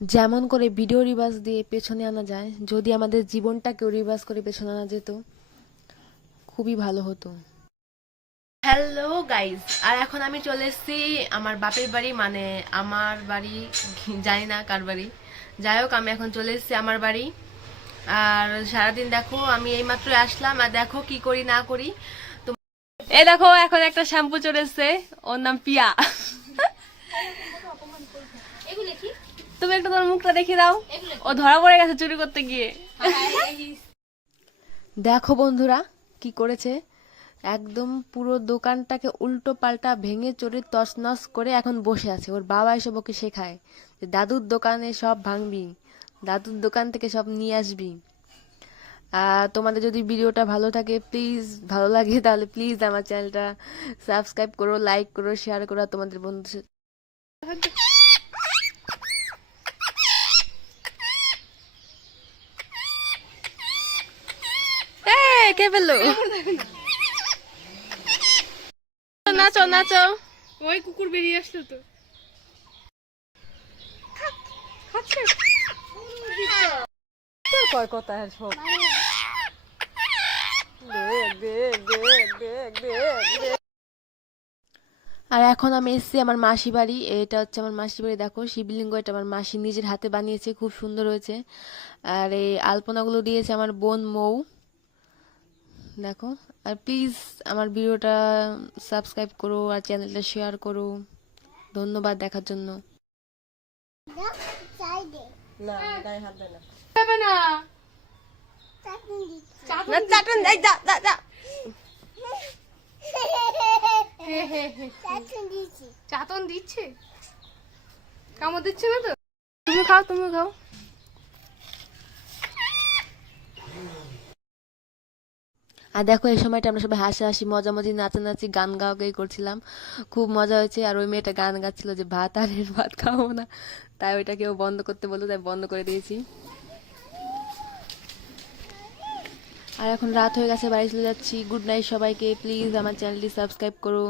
যেমন করে video reverse দিয়ে পেছনে আনা যায়, যদি আমাদের জীবনটাকেও রিভার্স করে পেছনে আনা যেত খুবই ভালো হতো। হ্যালো গাইজ, আর এখন আমি চলে এসেছি আমার বাপের বাড়ি, মানে আমার বাড়ি, জানি না কার বাড়ি, যাই হোক আমি এখন চলে এসেছি আমার বাড়ি। আর সারাদিন দেখো আমি এইমাত্র আসলাম, আর দেখো কি করি না করি। তো এই দেখো এখন একটা শ্যাম্পু চলে এসছে, ওর নাম পিয়া। তুমি একটু তোমার মুখটা দেখে দাও, ও ধরা পড়ে গেছে চুরি করতে গিয়ে। দেখো বন্ধুরা কি করেছে, একদম পুরো দোকানটাকে উল্টো পাল্টা ভেঙে চুরে তছনছ করে এখন বসে আছে। ওর বাবা এসব ওকে শেখায় যে দাদুর দোকানে সব ভাঙবি, দাদুর দোকান থেকে সব নিয়ে আসবি। তোমাদের যদি ভিডিওটা ভালো থাকে, প্লিজ, ভালো লাগে তাহলে প্লিজ আমার চ্যানেলটা সাবস্ক্রাইব করো, লাইক করো, শেয়ার করো তোমাদের বন্ধু। কে ফেললো? নাচো নাচো। ওই কুকুর বেরিয়ে আসলো তো। কয় কথা সব। আর এখন আমি এসেছি আমার মাসি বাড়ি, এটা হচ্ছে আমার মাসি বাড়ি। দেখো শিবলিঙ্গ, এটা আমার মাসি নিজের হাতে বানিয়েছে, খুব সুন্দর হয়েছে। আর এই আলপনাগুলো দিয়েছে আমার বোন মৌ। দেখো, আর প্লিজ আমার ভিডিওটা সাবস্ক্রাইব করো আর চ্যানেলটা শেয়ার করো। ধন্যবাদ দেখার জন্য। না গায়ে হাত দেয় না। যাবে না। না চাটন এই যা যা যা। চাতন দিচ্ছে, কামড় দিচ্ছে না তো? তুমি খাও, তুমি খাও। আর দেখো এই সময়টা আমরা সবাই হাসাহাসি মজামজি নাচানাচি গান গাওয়াগাই করছিলাম, খুব মজা হয়েছে। আর ওই মেয়েটা গান গাচ্ছিল যে ভাত আর এর ভাত খাবো না, তাই ওইটাকেও বন্ধ করতে বললো, তাই বন্ধ করে দিয়েছি। আর এখন রাত হয়ে গেছে, বাড়ি চলে যাচ্ছি। গুড নাইট সবাইকে, প্লিজ আমার চ্যানেলটি সাবস্ক্রাইব করো।